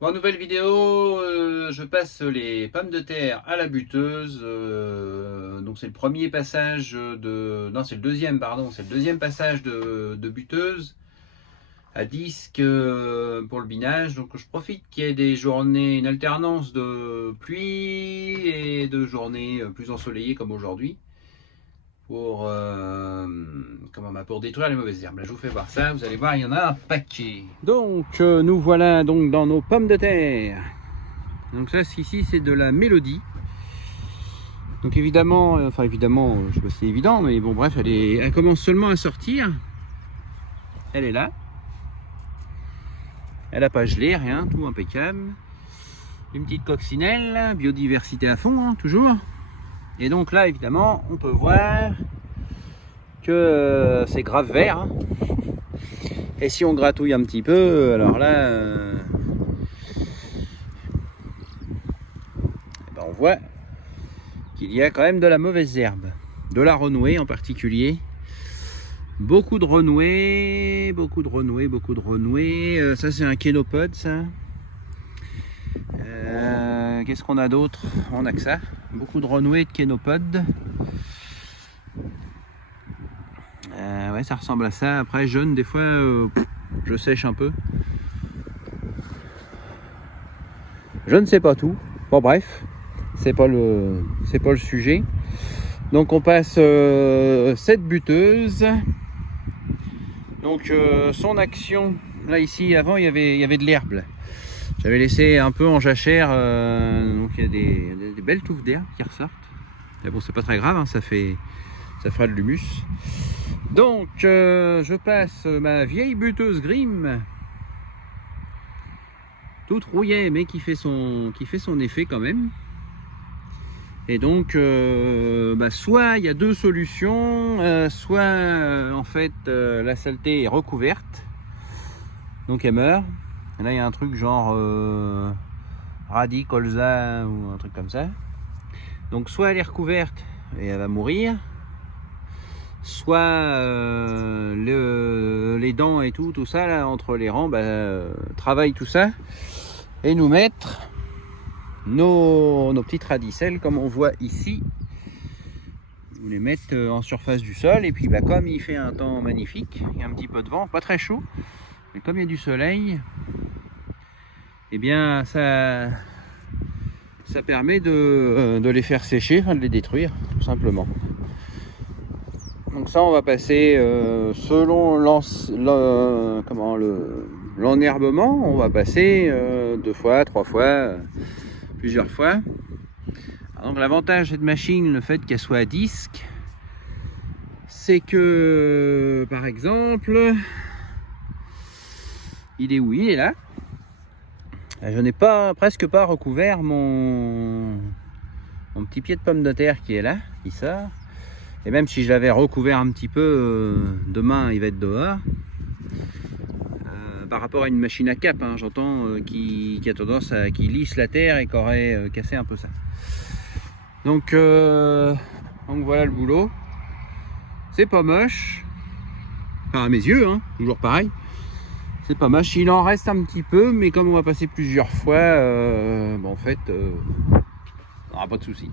Bon, nouvelle vidéo, je passe les pommes de terre à la buteuse. Donc c'est le premier passage de... Non, c'est le deuxième, pardon. C'est le deuxième passage de buteuse à disque pour le binage. Donc je profite qu'il y ait des journées, une alternance de pluie et de journées plus ensoleillées comme aujourd'hui pour, pour détruire les mauvaises herbes. Là, je vous fais voir ça. Vous allez voir, il y en a un paquet. Donc nous voilà donc dans nos pommes de terre. Donc ça, ici, c'est de la mélodie. Donc évidemment, je sais pas si c'est évident, mais bon, bref, elle commence seulement à sortir. Elle est là. Elle n'a pas gelé, rien, tout impeccable. Une petite coccinelle, biodiversité à fond, hein, toujours. Et donc là, évidemment, on peut voir que c'est grave vert. Hein. Et si on gratouille un petit peu, alors là, on voit qu'il y a quand même de la mauvaise herbe, de la renouée en particulier. Beaucoup de renouée, beaucoup de renouée, beaucoup de renouée. Ça c'est un kénopode, ça. Qu'est-ce qu'on a d'autre? On a que ça. Beaucoup de renouée de kénopode. Ouais, ça ressemble à ça. Après, jaune, des fois, je sèche un peu. Je ne sais pas tout. Bon, bref, c'est pas le sujet. Donc, on passe cette buteuse. Donc, son action, là, ici, avant, il y avait de l'herbe. J'avais laissé un peu en jachère, donc il y a des belles touffes d'herbe qui ressortent. Mais bon, c'est pas très grave, hein, ça fera de l'humus. Donc, je passe ma vieille buteuse Grimm, toute rouillée, mais qui fait son effet quand même. Et donc, soit il y a deux solutions, soit en fait la saleté est recouverte, donc elle meurt. Et là, il y a un truc genre radis, colza ou un truc comme ça. Donc, soit elle est recouverte et elle va mourir, soit les dents et tout ça, là, entre les rangs, travaillent tout ça et nous mettre nos petites radicelles comme on voit ici. Vous les mettre en surface du sol et puis comme il fait un temps magnifique, il y a un petit peu de vent, pas très chaud, mais comme il y a du soleil, et bien ça permet de les faire sécher, de les détruire tout simplement. Donc ça, on va passer selon l'enherbement, on va passer 2 fois, 3 fois, plusieurs fois. Alors, donc l'avantage de cette machine, le fait qu'elle soit à disque, c'est que par exemple, il est où? Il est là. Je n'ai presque pas recouvert mon petit pied de pomme de terre qui est là, qui sort. Et même si je l'avais recouvert un petit peu, demain il va être dehors. Par rapport à une machine à cap, hein, j'entends, qui a tendance qui lisse la terre et qui aurait cassé un peu ça. Donc voilà le boulot. C'est pas moche. Enfin à mes yeux, hein, toujours pareil. C'est pas moche. Il en reste un petit peu, mais comme on va passer plusieurs fois, en fait, on n'aura pas de soucis.